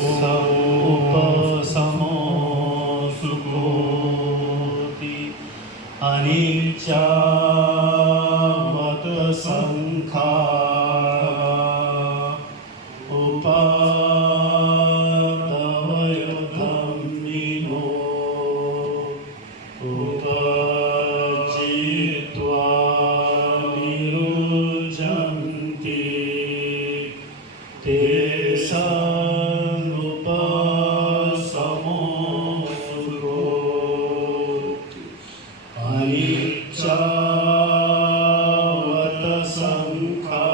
उपशमो सुखोति अनिच्चावत संखा उपादवयुधम्मिनो उपजित्वा निरुज्जन्ति अनिच्चावत संखा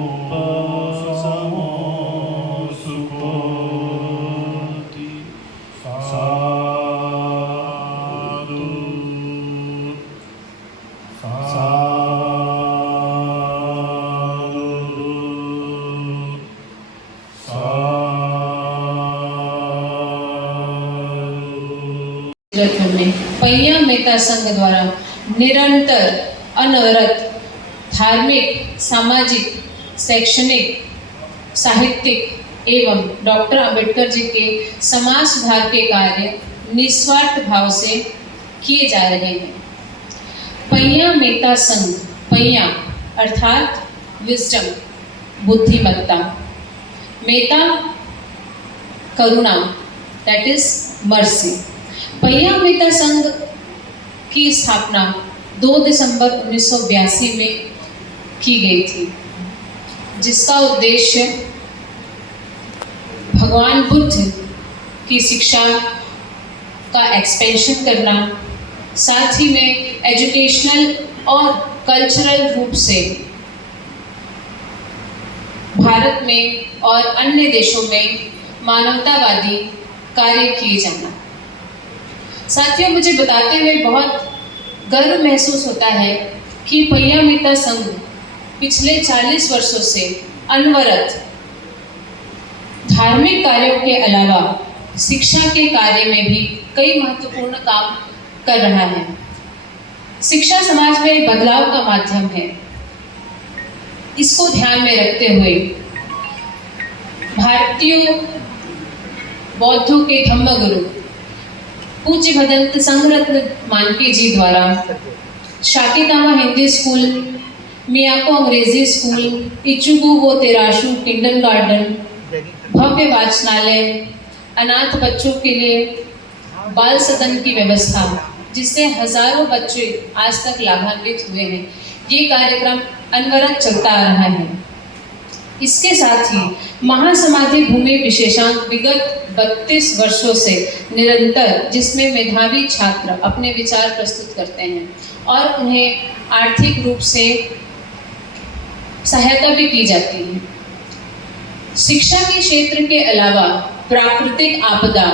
उपशमो सुखोति साधु में पहिया मेहता संघ द्वारा निरंतर अनवरत धार्मिक, सामाजिक, शैक्षणिक, साहित्यिक एवं डॉक्टर अंबेडकर जी के समाज सुधार के कार्य निस्वार्थ भाव से किए जा रहे हैं। पहिया मेहता संघ, पहिया अर्थात विजडम, बुद्धिमत्ता, मेहता करुणा, दैट इज मर्सी। पहिया मेहता संघ की स्थापना 2 दिसंबर 1982 में की गई थी, जिसका उद्देश्य भगवान बुद्ध की शिक्षा का एक्सपेंशन करना, साथ ही में एजुकेशनल और कल्चरल रूप से भारत में और अन्य देशों में मानवतावादी कार्य किए जाना। साथियों, मुझे बताते हुए बहुत गर्व महसूस होता है कि पहिया मेहता संघ पिछले 40 वर्षों से अनवरत धार्मिक कार्यों के अलावा शिक्षा के कार्य में भी कई महत्वपूर्ण काम कर रहा है। शिक्षा समाज में बदलाव का माध्यम है। इसको ध्यान में रखते हुए भारतीय बौद्धों के धम्मगुरु पूज्य भदंत संघरत्न मानकी जी द्वारा शाकितामा हिंदी स्कूल, मियाको अंग्रेजी स्कूल, इचुगु वो तेराशु किंडरगार्टन, भव्य वाचनालय, अनाथ बच्चों के लिए बाल सदन की व्यवस्था, जिससे हजारों बच्चे आज तक लाभान्वित हुए हैं, ये कार्यक्रम अनवरत चलता आ रहा है। इसके साथ ही महासमाधि भूमि विशेषांक विगत 32 वर्षों से निरंतर, जिसमें मेधावी छात्र अपने विचार प्रस्तुत करते हैं और उन्हें आर्थिक रूप से सहायता भी की जाती है। शिक्षा के क्षेत्र के अलावा प्राकृतिक आपदा,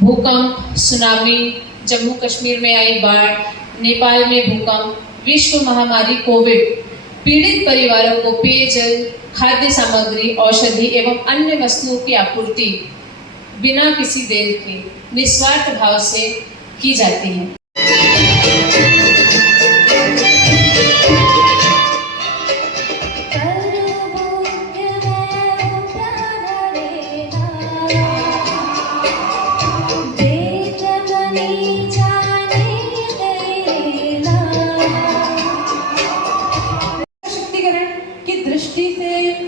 भूकंप, सुनामी, जम्मू कश्मीर में आई बाढ़, नेपाल में भूकंप, विश्व महामारी कोविड, पीड़ित परिवारों को पेयजल, खाद्य सामग्री, औषधि एवं अन्य वस्तुओं की आपूर्ति बिना किसी देर के निस्वार्थ भाव से की जाती है।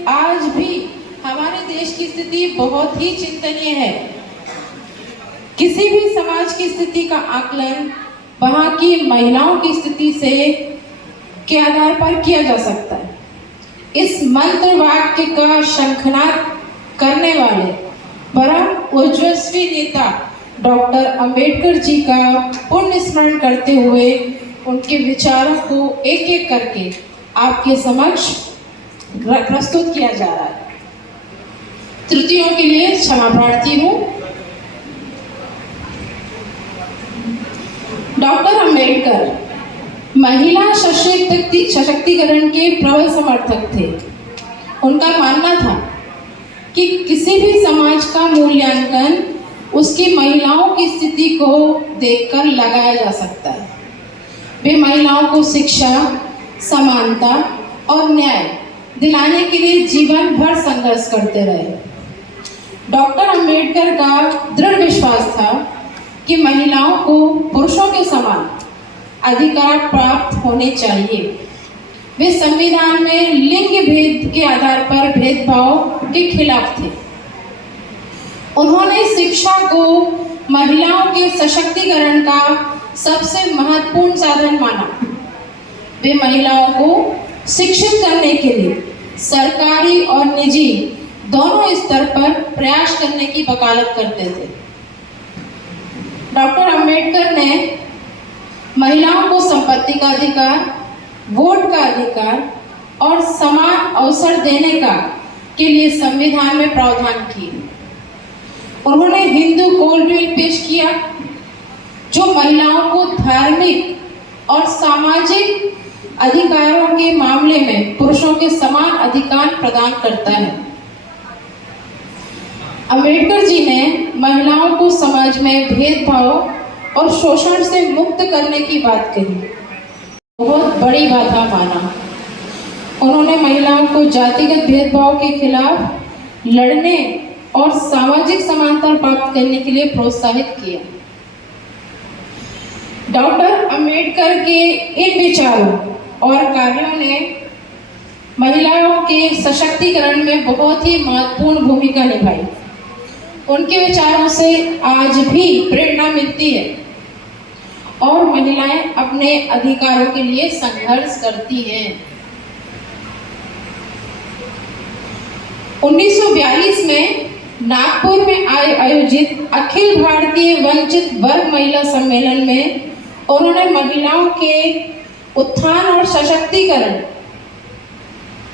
आज भी हमारे देश की स्थिति बहुत ही चिंतनीय है। किसी भी समाज की स्थिति का आकलन वहां की महिलाओं की स्थिति से के आधार पर किया जा सकता है। इस मंत्र वाक्य का शंखनाद करने वाले परम ऊर्जस्वी नेता डॉक्टर अंबेडकर जी का पुण्य स्मरण करते हुए उनके विचारों को एक एक करके आपके समक्ष प्रस्तुत किया जा रहा है। त्रुटियों के लिए क्षमा प्रार्थी हूँ। डॉक्टर अंबेडकर महिला सशक्तिकरण के प्रबल समर्थक थे। उनका मानना था कि किसी भी समाज का मूल्यांकन उसकी महिलाओं की स्थिति को देखकर लगाया जा सकता है। वे महिलाओं को शिक्षा, समानता और न्याय दिलाने के लिए जीवन भर संघर्ष करते रहे। डॉक्टर अंबेडकर का दृढ़ विश्वास था कि महिलाओं को पुरुषों के समान अधिकार प्राप्त होने चाहिए। वे संविधान में लिंग भेद के आधार पर भेदभाव के खिलाफ थे। उन्होंने शिक्षा को महिलाओं के सशक्तिकरण का सबसे महत्वपूर्ण साधन माना। वे महिलाओं को शिक्षित करने के लिए सरकारी और निजी दोनों स्तर पर प्रयास करने की वकालत करते थे। डॉक्टर अंबेडकर ने महिलाओं को संपत्ति का अधिकार, वोट का अधिकार और समान अवसर देने का के लिए संविधान में प्रावधान किए। उन्होंने हिंदू कोड बिल पेश किया जो महिलाओं को धार्मिक और सामाजिक अधिकारों के मामले में पुरुषों के समान अधिकार प्रदान करता है। अंबेडकर जी ने महिलाओं को समाज में भेदभाव और शोषण से मुक्त करने की बात कही, बहुत बड़ी बाधा माना। उन्होंने महिलाओं को जातिगत भेदभाव के खिलाफ लड़ने और सामाजिक समानता प्राप्त करने के लिए प्रोत्साहित किया। डॉक्टर अंबेडकर के इन विचारों और कार्यों ने महिलाओं के सशक्तिकरण में बहुत ही महत्वपूर्ण भूमिका निभाई। उनके विचारों से आज भी प्रेरणा मिलती है और महिलाएं अपने अधिकारों के लिए संघर्ष करती हैं। 1942 में नागपुर में आयोजित अखिल भारतीय वंचित वर्ग महिला सम्मेलन में उन्होंने महिलाओं के उत्थान और सशक्तिकरण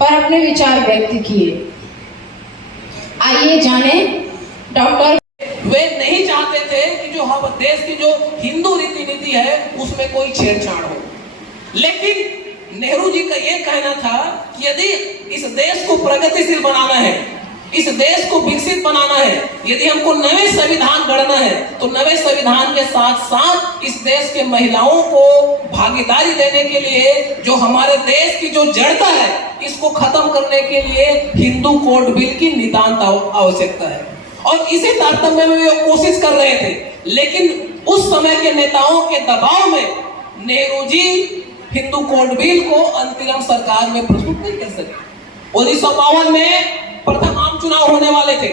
पर अपने विचार व्यक्त किए। आइए जाने डॉक्टर। वे नहीं चाहते थे कि जो हम देश की जो हिंदू रीति नीति है उसमें कोई छेड़छाड़ हो, लेकिन नेहरू जी का यह कहना था कि यदि इस देश को प्रगतिशील बनाना है, इस देश को विकसित बनाना है, यदि हमको नए संविधान गढ़ना है तो नए संविधान के साथ साथ इस देश के महिलाओं को भागीदारी देने के लिए जो हमारे देश की जो जड़ता है इसको खत्म करने के लिए हिंदू कोड बिल की नितांत आवश्यकता है। और इसी तारतम्य में वे कोशिश कर रहे थे, लेकिन उस समय के नेताओं के दबाव में नेहरू जी हिंदू कोड बिल को अंतरिम सरकार में प्रस्तुत नहीं कर सके। 1952 में प्रथम आम चुनाव होने वाले थे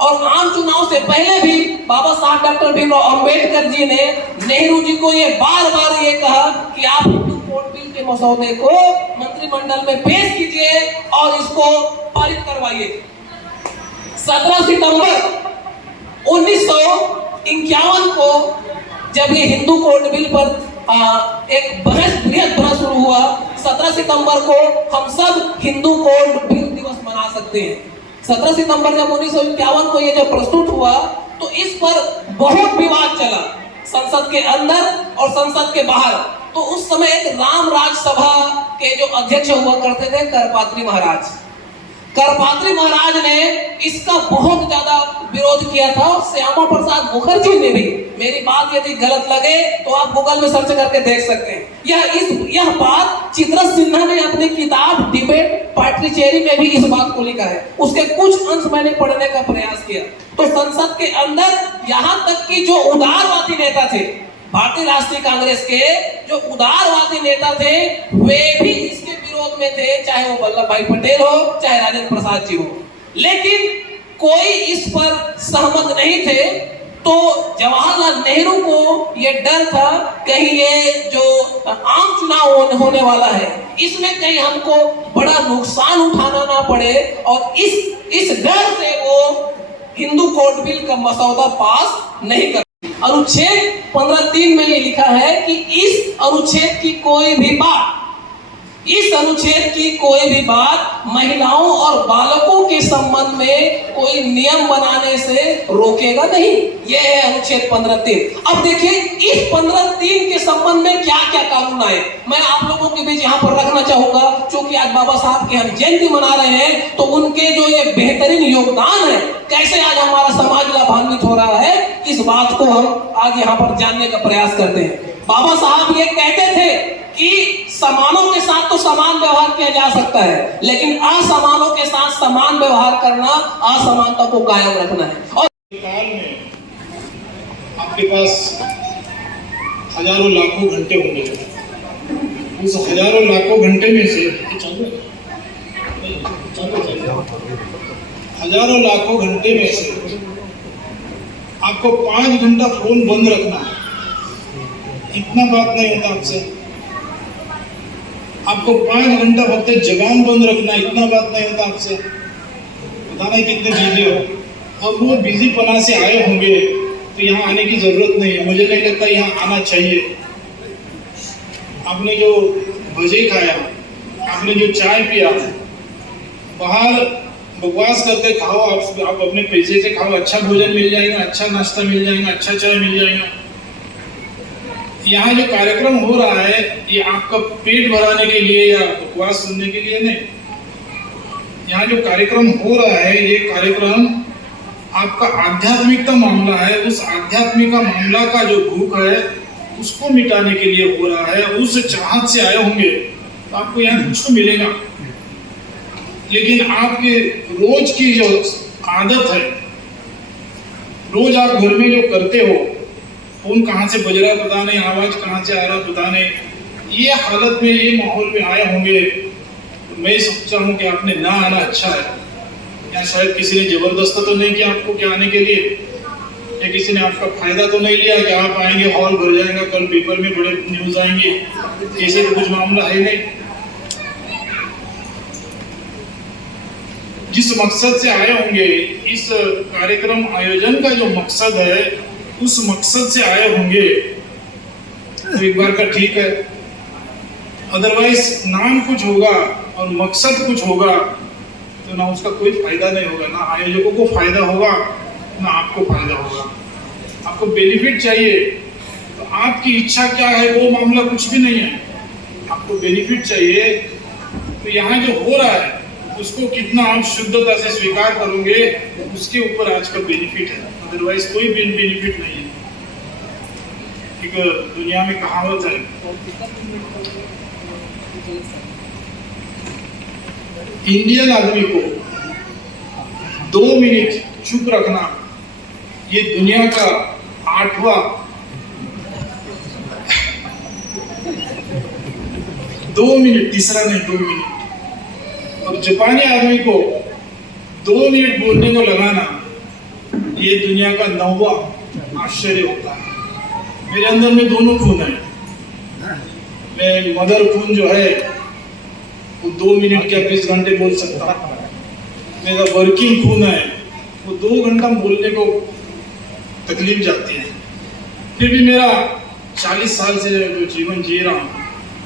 और आम चुनाव से पहले भी बाबा साहब डॉक्टर भीमराव अंबेडकर जी ने नेहरू जी को ये बार बार ये कहा कि आप हिंदू कोड बिल के मसौदे को मंत्रिमंडल में पेश कीजिए और इसको पारित करवाइए। 17 सितंबर 1951 को जब ये हिंदू कोड बिल पर एक बृहद बहस शुरू हुआ, 17 सितंबर को हम सब हिंदू कोड बिल दिवस मना सकते हैं। 17 सितंबर जब 1951 को ये जब प्रस्तुत हुआ तो इस पर बहुत विवाद चला संसद के अंदर और संसद के बाहर। तो उस समय एक रामराज सभा के जो अध्यक्ष हुआ करते थे करपात्री महाराज, करपात्री महाराज ने इसका बहुत ज्यादा विरोध किया था। श्यामा प्रसाद मुखर्जी ने भी, मेरी बात यदि गलत लगे तो आप गूगल में सर्च करके देख सकते हैं, यह बात चित्रा सिन्हा ने अपनी किताब डिबेट पाट्रिचेरी में भी इस बात को लिखा है। उसके कुछ अंश मैंने पढ़ने का प्रयास किया। तो संसद के अंदर यहाँ तक कि जो उदारवादी नेता थे, भारतीय राष्ट्रीय कांग्रेस के जो उदारवादी नेता थे, वे भी इसके विरोध में थे, चाहे वो वल्लभ भाई पटेल हो चाहे राजेंद्र प्रसाद जी हो, लेकिन कोई इस पर सहमत नहीं थे। तो जवाहरलाल नेहरू को ये डर था कहीं ये जो आम चुनाव होने वाला है इसमें कहीं हमको बड़ा नुकसान उठाना ना पड़े, और इस डर से वो हिंदू कोड बिल का मसौदा पास नहीं कर। अनुच्छेद 15(3) में ये लिखा है कि इस अनुच्छेद की कोई भी बात महिलाओं और बालकों के संबंध में कोई नियम बनाने से रोकेगा नहीं। यह है अनुच्छेद 15(3). अब देखिए इस 15(3) के संबंध में क्या क्या कानून आए, मैं आप लोगों के बीच यहाँ पर रखना चाहूंगा। क्योंकि आज बाबा साहब की हम जयंती मना रहे हैं तो उनके जो ये बेहतरीन योगदान है, कैसे आज हमारा समाज लाभान्वित हो रहा है, इस बात को हम आज यहाँ पर जानने का प्रयास करते हैं। बाबा साहब ये कहते थे कि समानों के साथ तो समान व्यवहार किया जा सकता है, लेकिन असमानों के साथ समान व्यवहार करना, असमानता को कायम रखना है। और काल में आपके पास हजारों लाखों घंटे होंगे। उस हजारों लाखों घंटे में से हजारों लाखों घंटे में से आपको 5 घंटा फोन बंद रखना है। इतना बात नहीं होता आपसे। आपको 5 घंटा फक्त जबान बंद रखना, इतना बात नहीं होता आपसे। पता नहीं कितने बिजी हो, और वो बिजी पना से आए होंगे तो यहाँ आने की जरूरत नहीं है। मुझे नहीं लगता यहाँ आना चाहिए। आपने जो भजे खाया, आपने जो चाय पिया, बाहर बकवास करते खाओ, आप अपने पैसे से खाओ, अच्छा भोजन मिल जाएगा, अच्छा नाश्ता मिल जाएगा, अच्छा चाय मिल जाएगा। यहाँ जो कार्यक्रम हो रहा है ये आपका पेट भराने के लिए या बकवास सुनने के लिए नहीं। यहाँ जो कार्यक्रम हो रहा है ये कार्यक्रम आपका आध्यात्मिकता मामला है। उस आध्यात्मिक मामला का जो भूख है उसको मिटाने के लिए हो रहा है। उस चाहत से आए होंगे तो आपको यहाँ कुछ तो मिलेगा, लेकिन आपके रोज की जो आदत है, रोज आप घर में जो करते हो, फोन कहाँ से बज रहा पता नहीं, आवाज कहाँ से आ रहा पता नहीं, ये हालत में, ये माहौल में आए होंगे तो मैं सोचता हूँ कि आपने ना आना अच्छा है। या शायद किसी ने जबरदस्त तो नहीं किया आपको क्या आने के लिए, या किसी ने आपका फायदा तो नहीं लिया कि आप आएंगे, हॉल भर जाएगा, कल पेपर में बड़े न्यूज आएंगे। ऐसे तो कुछ मामला है नहीं। जिस मकसद से आए होंगे, इस कार्यक्रम आयोजन का जो मकसद है उस मकसद से आए होंगे तो एक बार का ठीक है। अदरवाइज नाम कुछ होगा और मकसद कुछ होगा तो ना उसका कोई फायदा नहीं होगा, ना आयोजकों को फायदा होगा ना आपको फायदा होगा। आपको बेनिफिट चाहिए तो आपकी इच्छा क्या है वो मामला कुछ भी नहीं है। आपको बेनिफिट चाहिए तो यहाँ जो हो रहा है उसको कितना आप शुद्धता से स्वीकार करोगे उसके ऊपर आज का बेनिफिट है। अदरवाइज कोई बेनिफिट नहीं है। एक दुनिया में कहावत है, इंडियन आदमी को 2 मिनट चुप रखना ये दुनिया का 8वां 2 मिनट, तीसरा नहीं 2 मिनट। और जापानी आदमी को 2 मिनट बोलने को लगाना ये दुनिया का 9वां आश्चर्य होता है। मेरे अंदर में दोनों खून है। मैं मदर खून जो है वो 2 मिनट क्या 20 घंटे बोल सकता है। मेरा वर्किंग खून है वो 2 घंटा बोलने को तकलीफ जाती है। फिर भी मेरा 40 साल से जो जीवन जी रहा हूँ,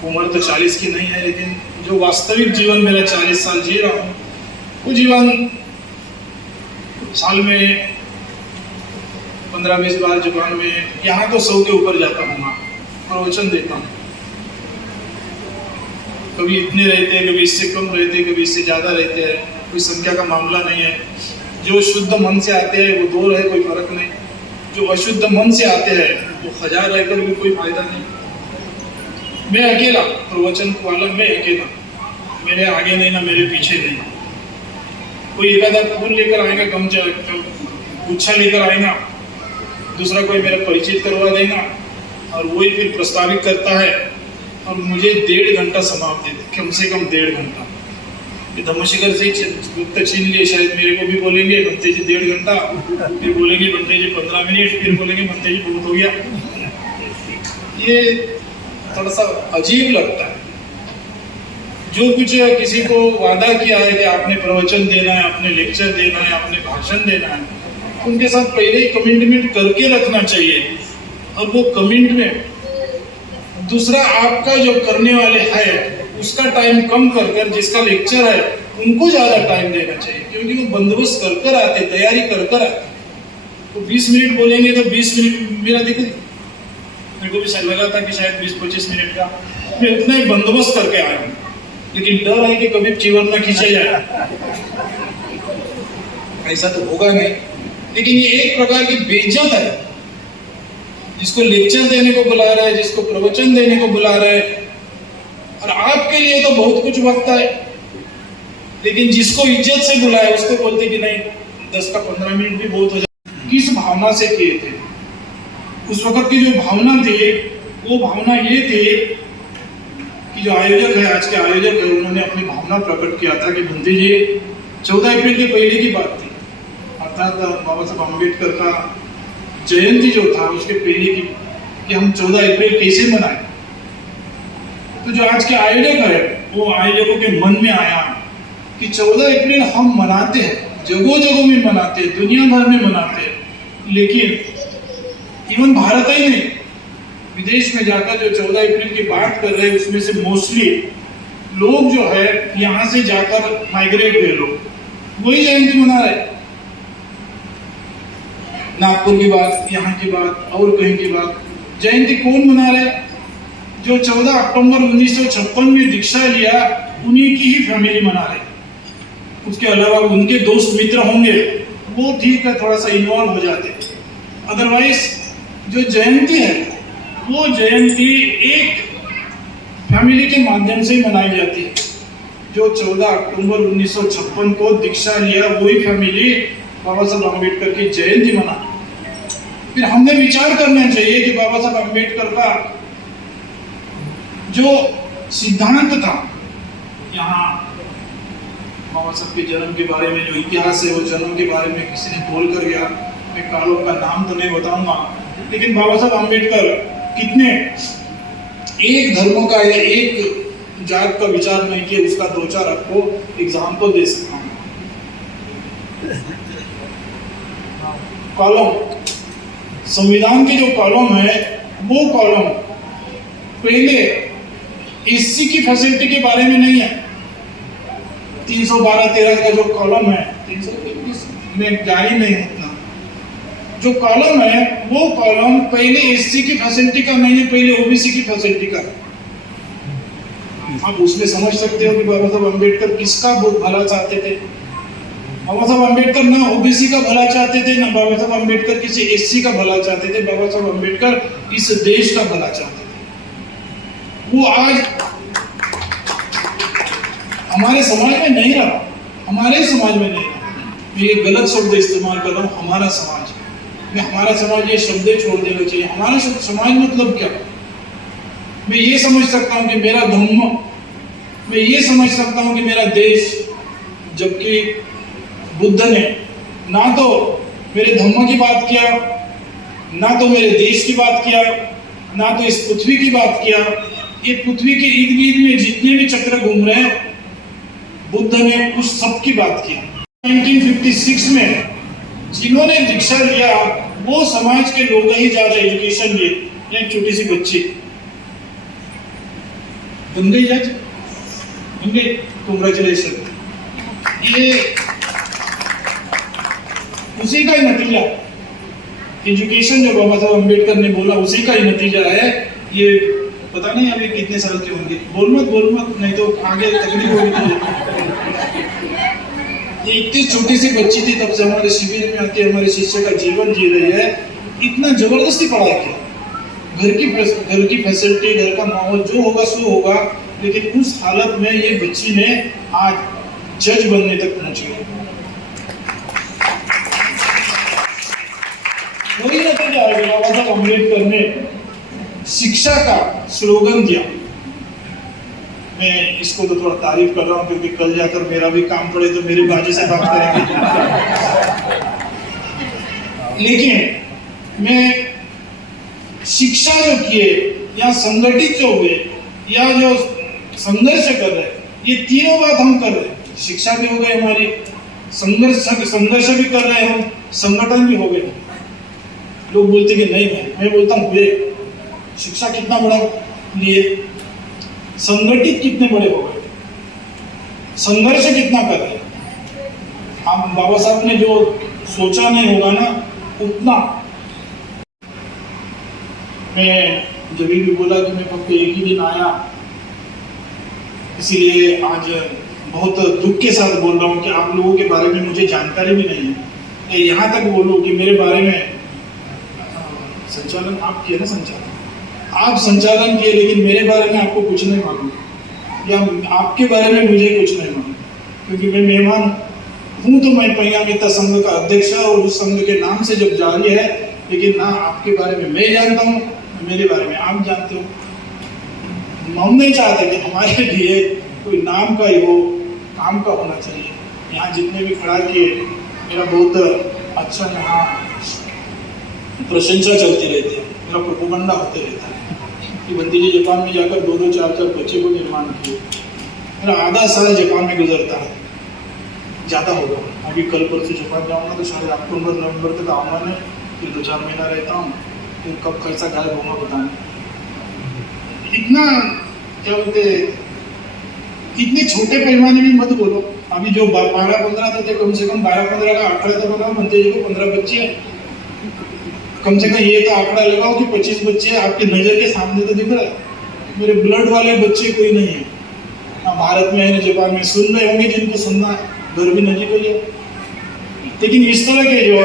उम्र तो 40 की नहीं है, लेकिन जो वास्तविक जीवन मेरा 40 साल जी रहा हूँ वो जीवन साल में 15-20 बार जुबान में, यहाँ तो 100 के ऊपर जाता हूँ, प्रवचन देता हूँ। कभी इतने रहते हैं, कभी इससे कम रहते हैं, कभी इससे ज़्यादा रहते हैं, कोई संख्या का मामला नहीं है। जो शुद्ध मन से आते हैं वो 2 रहे, कोई फर्क नहीं। जो अशुद्ध मन से आते हैं वो 1000 रहकर भी कोई फायदा नहीं। मैं अकेला प्रवचन वाला, मैं अकेला, मेरे आगे नहीं ना मेरे पीछे नहीं। कोई एक आधा फूल लेकर आएगा, गुच्छा लेकर आएगा, दूसरा कोई मेरा परिचित करवा देगा और वही फिर प्रस्तावित करता है और मुझे 1.5 घंटा समाप्त देते, कम से कम 1.5 घंटा। ये धम्मशिखर से ही छीन लिए, शायद मेरे को भी बोलेंगे भंते जी 1.5 घंटा, फिर बोलेंगे भंते जी 15 मिनट, फिर बोलेंगे भंते जी बहुत हो गया। ये थोड़ा सा अजीब लगता है। जो कुछ किसी को वादा किया है कि आपने प्रवचन देना है, आपने लेक्चर देना है, आपने भाषण देना है, उनके साथ पहले ही कमिटमेंट करके रखना चाहिए। और वो कमिटमेंट दूसरा आपका जो करने वाले है उसका टाइम कम कर जिसका लेक्चर है उनको ज़्यादा टाइम देना चाहिए, क्योंकि वो बंदोबस्त कर आते, तैयारी कर आते। तो 20 मिनट बोलेंगे तो 20 मिनट मेरा देखो, मेरे को भी लगा था कि शायद 20-25 मिनट का मैं उतना ही बंदोबस्त करके आया हूँ, लेकिन डर है कि कभी जीवन में खींचा जाए। ऐसा तो होगा नहीं, लेकिन ये एक प्रकार की बेइज्जत है। जिसको लेक्चर देने को बुला रहे हैं, जिसको प्रवचन देने को बुला रहे हैं, और आपके लिए तो बहुत कुछ वक्त है, लेकिन जिसको इज्जत से बुलाया उसको बोलते कि नहीं 10 का 15 मिनट भी बहुत हो जाए। किस भावना से किए थे? उस वक्त की जो भावना थी वो भावना ये थी कि जो आयोजक है, आज के आयोजक है, उन्होंने अपनी भावना प्रकट किया था कि बंदी जी 14 अप्रैल के पहले की बात थी, अर्थात बाबा साहब अम्बेडकर का जयंती जो था उसके पहले की, कि हम 14 अप्रैल कैसे मनाएं। तो जो आज के आयोजक है वो आयोजकों के मन में आया कि 14 अप्रैल हम मनाते हैं, जगहों जगहों में मनाते हैं, दुनिया भर में मनाते हैं, लेकिन इवन भारत ही नहीं, विदेश में जाकर जो 14 अप्रैल की बात कर रहे हैं उसमें से मोस्टली लोग जो है यहाँ से जाकर माइग्रेट हुए लोग वही जयंती मना रहे। नागपुर की बात, यहाँ की बात और कहीं की बात, जयंती कौन मना रहे? जो 14 अक्टूबर 1956 में दीक्षा लिया उन्हीं की ही फैमिली मना रहे। उसके अलावा उनके दोस्त मित्र होंगे वो ठीक है, थोड़ा सा इन्वॉल्व हो जाते, अदरवाइज जो जयंती है वो जयंती एक फैमिली के माध्यम से मनाई जाती है। जो 14 अक्टूबर 1956 को दीक्षा लिया वही फैमिली बाबा साहब अम्बेडकर की जयंती मना। फिर हमने विचार करना चाहिए कि बाबा साहब अम्बेडकर का जो सिद्धांत था, यहाँ बाबा साहब के जन्म के बारे में जो इतिहास है वो जन्म के बारे में किसी ने बोल कर गया, मैं कालों का नाम तो नहीं बताऊंगा, लेकिन बाबा साहब अम्बेडकर कितने एक धर्मों का या एक जात का विचार नहीं किया, उसका 2-4 आपको एग्जाम्पल दे सकता हूँ। कॉलम, संविधान की जो कॉलम है वो कॉलम पहले एससी की फैसिलिटी के बारे में नहीं है। 312-13 का जो कॉलम है, 333 में जा ही नहीं उतना, जो कॉलम है वो कॉलम पहले एससी की फैसिलिटी का नहीं है, पहले ओबीसी की फैसिलिटी का है। आप उसमें समझ सकते हो कि बाबा साहब अम्बेडकर किसका भला चाहते थे। बाबा साहब अम्बेडकर ना ओबीसी का भला चाहते थे, ना बाबा साहब अम्बेडकर किसी एससी का भला चाहते थे, बाबा साहब अम्बेडकर इस देश का भला चाहते थे। वो आज हमारे समाज में नहीं रहा, हमारे समाज में नहीं रहा। मैं ये गलत शब्द इस्तेमाल कर रहा हूँ, हमारा समाज। मैं हमारा समाज ये शब्द छोड़ देना चाहिए। हमारा समाज मतलब क्या? मैं ये समझ सकता हूँ कि मेरा धर्म, मैं ये समझ सकता हूँ कि मेरा देश, जबकि बुद्ध ने ना तो मेरे धर्म की बात किया, ना तो मेरे देश की बात किया, ना तो इस पृथ्वी की बात किया। ये पृथ्वी के इर्द गिर्द में जितने भी चक्र घूम रहे हैं, बुद्ध ने उस सब की बात की। 1956 में जिन्होंने दीक्षा लिया वो समाज के लोग ही ज्यादा एजुकेशन लिए। एक छोटी सी बच्ची बन गई जज, बन गई, कांग्रेचुलेशन। ये उसी का ही नतीजा, एजुकेशन जो बाबा साहब अम्बेडकर ने बोला उसी का ही नतीजा है। ये पता नहीं अभी कितने साल के होंगे, बोल मत नहीं तो आगे तकलीफ होगी। इतनी छोटी सी बच्ची थी तब से हमारे शिविर में आके हमारे शिष्य का जीवन जी रही है। इतना जबरदस्ती पढ़ाई किया, घर की फैसिलिटी, घर का माहौल जो होगा सो होगा, लेकिन उस हालत में ये बच्ची ने आज जज बनने तक पहुंची। वही नतीजा है बाबा साहब अम्बेडकर ने शिक्षा का स्लोगन दिया। मैं इसको तो थोड़ा तारीफ कर रहा हूँ क्योंकि कल जाकर मेरा भी काम पड़े तो मेरे बाजी से बात करेंगे। लेकिन मैं शिक्षा जो किए या संगठित जो हुए या जो संघर्ष कर रहे, ये तीनों बात हम कर रहे। शिक्षा भी हो गई हमारी, संघर्ष भी कर रहे हम, संगठन भी हो गए। लोग बोलते कि नहीं, मैं बोलता हूँ हुए। शिक्षा कितना बड़ा लिए, संगठित कितने बड़े हो गए, संघर्ष कितना कर रहे। हम बाबा साहब ने जो सोचा नहीं होगा ना उतना। मैं जब भी बोला कि मैं फक्त एक ही दिन आया, इसीलिए आज बहुत दुख के साथ बोल रहा हूँ कि आप लोगों के बारे में मुझे जानकारी भी नहीं है। यहाँ तक बोलूँ कि मेरे बारे में संचालन आप किए ना, संचालन आप संचालन किए, लेकिन मेरे बारे में आपको कुछ नहीं मालूम। या आपके बारे में मुझे कुछ नहीं मालूम, क्योंकि मैं मेहमान हूँ तो मैं पैया मित्र संघ का अध्यक्ष और उस संघ के नाम से जब जारी है, लेकिन ना आपके बारे में मैं जानता हूँ, मेरे बारे में आप जानते हो। हम नहीं चाहते कि हमारे लिए कोई नाम का ही हो, काम का होना चाहिए। यहाँ जितने भी खड़ा किए, मेरा बहुत अच्छा यहाँ प्रशंसा चलती रहती है, मेरा प्रोपोगंडा होते रहता है कि बंदी जी जापान में जाकर 2-2, 4-4 बच्चे को निर्माण किए। मेरा आधा साल जापान में गुजरता है, ज़्यादा होगा। अभी कल परसों जापान जाऊँगा तो शायद अक्टूबर नवंबर तक आऊँगा नहीं, फिर 2-4 महीना रहता हूँ, फिर कब कैसा गायब होगा पता नहीं। इतना क्या बोलते, इतने छोटे पैमाने में मत बोलो। अभी जो 12-15 थे, कम से कम 12-15 का 18 तक बनाओ, बनते जी को 15 बच्चे हैं। कम से कम ये तो आंकड़ा लगाओ कि 25 बच्चे आपकी नज़र के सामने तो दिख रहा है। मेरे ब्लड वाले बच्चे कोई नहीं है, ना भारत में है ना जापान में। सुन रहे होंगे जिनको सुनना है, घर भी नजीक हो जाए। लेकिन इस तरह के जो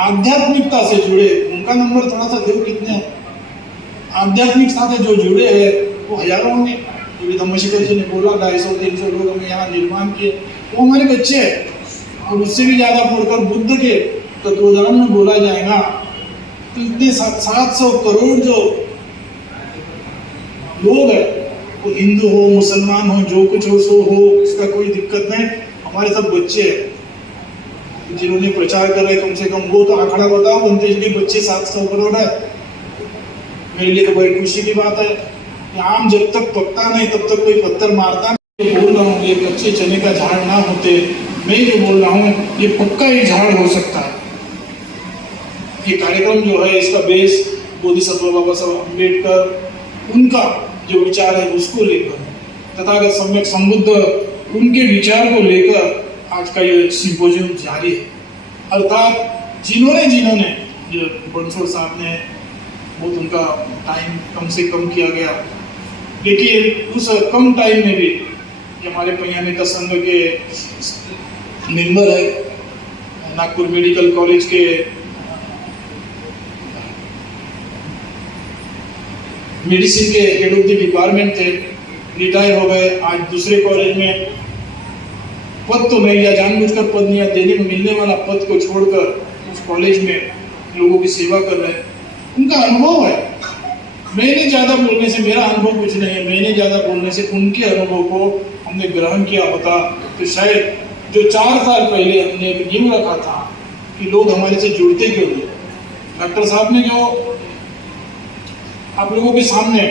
आध्यात्मिकता से जुड़े, उनका नंबर थोड़ा सा दो, कितने हैं आध्यात्मिकता से जो जुड़े हैं वो हजारों होंगे। जो धम्मशिखर जी ने बोला 250-300 लोग हमें यहाँ निर्माण किए, वो हमारे बच्चे हैं। और उससे भी ज़्यादा पढ़कर बुद्ध के तत्वज्ञान में बोला जाएगा तो इतने 700 करोड़ जो लोग हैं, वो हिंदू हो मुसलमान हो जो कुछ हो सो हो, उसका कोई दिक्कत नहीं। हमारे सब बच्चे हैं जिन्होंने प्रचार कर रहे, कम से कम वो तो आंकड़ा बताओ, उनके के बच्चे 700 करोड़ है। मेरे लिए तो बड़ी खुशी की बात है। आम जब तक पकता नहीं तब तक कोई पत्थर मारता नहीं। बोल रहा हूँ ये कच्चे चने का झाड़ ना होते, मैं जो बोल रहा हूँ ये पक्का ही झाड़ हो सकता है। ये कार्यक्रम जो है इसका बेस बोधिसत्व बाबा साहब अम्बेडकर उनका जो विचार है उसको लेकर, तथागत सम्यक संबुद्ध उनके विचार को लेकर आज का ये सिंपोजियम जारी है। अर्थात जिन्होंने जो बंसोड़ साहब ने बहुत उनका टाइम कम से कम किया गया, लेकिन उस कम टाइम में भी हमारे पैया नेता संघ के मेंबर है, नागपुर मेडिकल कॉलेज के मेडिसिन के हेड ऑफ द डिपार्टमेंट थे, रिटायर हो गए। आज दूसरे कॉलेज में पद तो नहीं लिया, जानबूझकर पद नहीं देने में मिलने वाला पद को छोड़कर उस कॉलेज में लोगों की सेवा कर रहे हैं। उनका अनुभव है, मैंने ज़्यादा बोलने से, मेरा अनुभव कुछ नहीं है, मैंने ज़्यादा बोलने से उनके अनुभव को हमने ग्रहण किया होता तो शायद जो 4 साल पहले हमने एक नींव रखा था कि लोग हमारे से जुड़ते क्यों नहीं। डॉक्टर साहब ने जो आप लोगों के सामने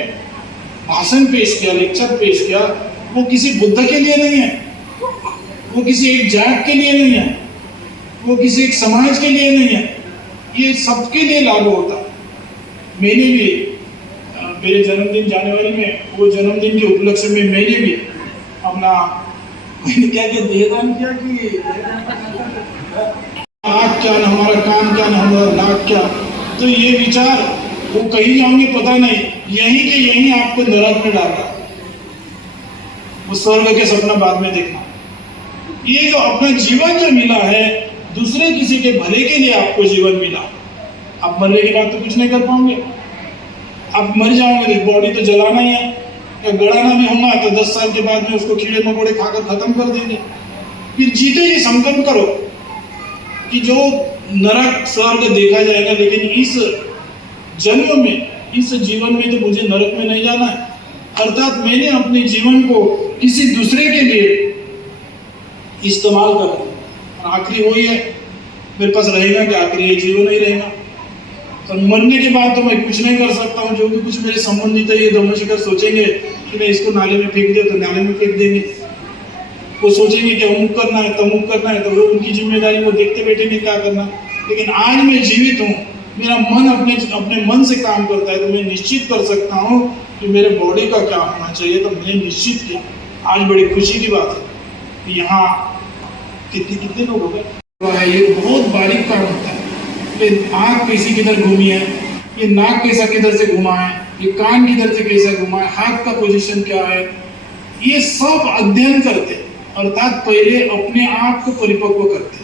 भाषण पेश किया, लेक्चर पेश किया, वो किसी बुद्ध के लिए नहीं है, वो किसी एक जात के लिए नहीं है, वो किसी एक समाज के लिए नहीं है, ये सबके लिए लागू होता है। मैंने भी मेरे जन्मदिन जनवरी में, वो जन्मदिन के उपलक्ष्य में मैंने भी अपना क्या देहदान किया कि आँख क्या न हमारा कान क्या न हमारा नाक क्या। तो ये विचार वो कहीं जाओगे पता नहीं, यहीं के यहीं आपको नरक में डालना, वो स्वर्ग के सपना बाद में देखना। ये जो अपना जीवन जो मिला है दूसरे किसी के भले के लिए आपको जीवन मिला, आप मरने के बाद तो कुछ नहीं कर पाओगे। आप मर जाओगे तो बॉडी तो जलाना ही है, या गड़ाना भी होगा तो 10 साल के बाद में उसको कीड़े मकोड़े खाकर खत्म कर देंगे। फिर जीते जी संकल्प करो कि जो नरक स्वर्ग देखा जाएगा, लेकिन इस जन्म में, इस जीवन में तो मुझे नरक में नहीं जाना है। अर्थात मैंने अपने जीवन को किसी दूसरे के लिए इस्तेमाल करना, आखिरी वही है मेरे पास रहेगा कि आखिरी ये जीवन ही रहेगा। और मरने के बाद तो मैं कुछ नहीं कर सकता हूँ। जो भी कुछ मेरे संबंधित है ये धम्मशिखर सोचेंगे कि मैं इसको नाले में फेंक दिया तो नाले में फेंक देंगे, वो सोचेंगे कि अमुक करना है तमुक करना है, तो वो उनकी जिम्मेदारी वो देखते बैठेंगे क्या करना। लेकिन आज मैं जीवित हूँ, मेरा मन अपने मन से काम करता है, तो मैं निश्चित कर सकता हूँ कि मेरे बॉडी का क्या होना चाहिए, तो मैंने निश्चित किया। आज बड़ी खुशी की बात है कि यहाँ कितने लोग हो गए। ये बहुत बारीक काम होता है। ये आँख कैसी किधर घूमी है, ये नाक कैसा किधर से घुमा है, ये कान किधर से कैसा घुमा है, हाथ का पोजीशन क्या है, ये सब अध्ययन करते। अर्थात पहले अपने आप को परिपक्व करते।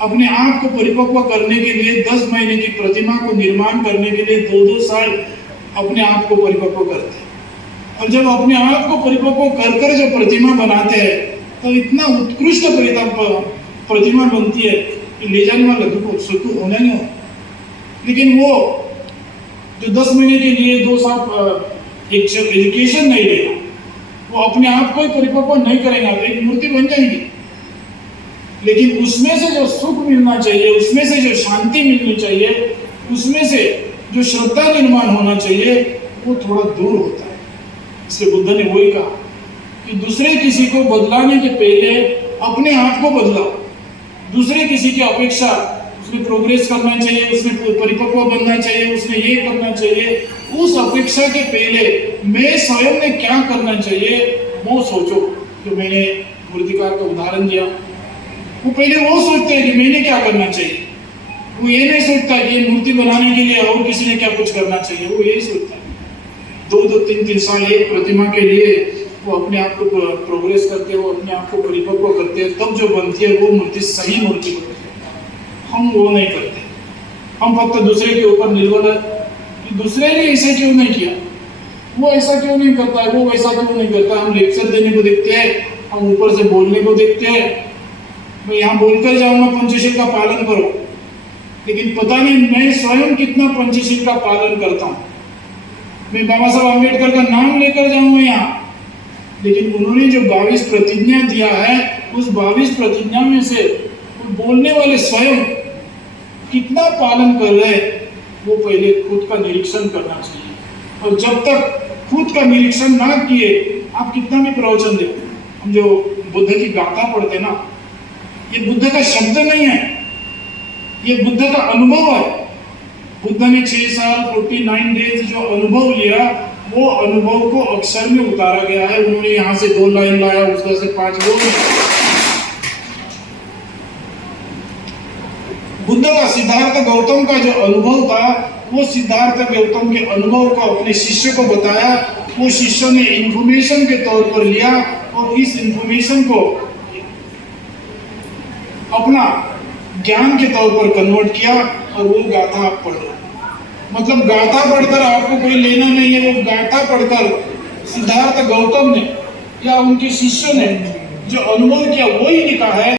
अपने आप को परिपक्व करने के लिए 10 महीने की प्रतिमा को निर्माण करने के लिए 2-2 साल अपने आप को परिपक्व करते। और जब अपने आप को परिपक्व कर कर जो प्रतिमा बनाते हैं तो इतना उत्कृष्ट प्रतिमा बनती है कि ले जाने वाला दुख सुख होना नहीं हो। लेकिन वो जो 10 महीने के लिए 2 साल एजुकेशन नहीं लेगा, वो अपने आप को परिपक्व नहीं करेगा तो एक मूर्ति बन जाएगी। लेकिन उसमें से जो सुख मिलना चाहिए, उसमें से जो शांति मिलनी चाहिए, उसमें से जो श्रद्धा निर्माण होना चाहिए, वो थोड़ा दूर होता है। इसलिए बुद्ध ने वही कहा कि दूसरे किसी को बदलाने के पहले अपने आप को बदलाओ। दूसरे किसी की अपेक्षा, उसने प्रोग्रेस करना चाहिए, उसने परिपक्व बनना चाहिए, उसने ये करना चाहिए, उस अपेक्षा के पहले मैं स्वयं ने क्या करना चाहिए वो सोचो। जो मैंने मूर्तिकार का उदाहरण दिया, वो पहले वो सोचते हैं कि मैंने क्या करना चाहिए। वो ये नहीं सोचता कि मूर्ति बनाने के लिए और किसी ने क्या कुछ करना चाहिए, वो यही सोचता है। 2-2, 3-3 साल एक प्रतिमा के लिए वो अपने आप को प्रोग्रेस करते हैं, वो अपने आप को परिपक्व करते हैं, तब जो बनती है वो मूर्ति सही मूर्ति बनती है। हम वो नहीं करते, हम फक्त दूसरे के ऊपर निर्भर है कि दूसरे ने ऐसे क्यों नहीं किया, वो ऐसा क्यों नहीं करता है, वो वैसा क्यों नहीं करता। हम लेक्चर देने को देखते हैं, हम ऊपर से बोलने को देखते हैं, मैं यहाँ बोलकर जाऊंगा पंचशील का पालन करो, लेकिन पता नहीं मैं स्वयं कितना पंचशील का पालन करता हूँ। मैं बाबा साहब अम्बेडकर का नाम लेकर जाऊंगा यहाँ, लेकिन उन्होंने जो 22 प्रतिज्ञा दिया है, उस 22 प्रतिज्ञा में से बोलने वाले स्वयं कितना पालन कर रहे हैं, वो पहले खुद का निरीक्षण करना चाहिए। और जब तक खुद का निरीक्षण ना किए आप कितना भी प्रवचन दे। हम जो बुद्ध की गाथा पढ़ते ना, ये बुद्ध का शब्द नहीं है, ये बुद्ध का अनुभव है। बुद्ध ने 6 साल 49 डेज जो अनुभव लिया, वो अनुभव को अक्षर में उतारा गया है। उन्होंने यहाँ से 2 लाइन लाया, उसका से 5 बोल। बुद्ध का सिद्धार्थ गौतम का जो अनुभव था, वो सिद्धार्थ गौतम के अनुभव को अपने शिष्य को बताया। वो शिष्य ने इंफॉर्मेशन के तौर पर लिया और इस इंफॉर्मेशन को अपना ज्ञान के तौर पर कन्वर्ट किया और वो गाथा आप पढ़ रहे। मतलब गाथा पढ़कर आपको कोई लेना नहीं है, वो गाथा पढ़कर सिद्धार्थ गौतम ने या उनके शिष्य ने जो अनुभव किया वही लिखा है।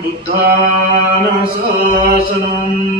बुद्धान शासनम्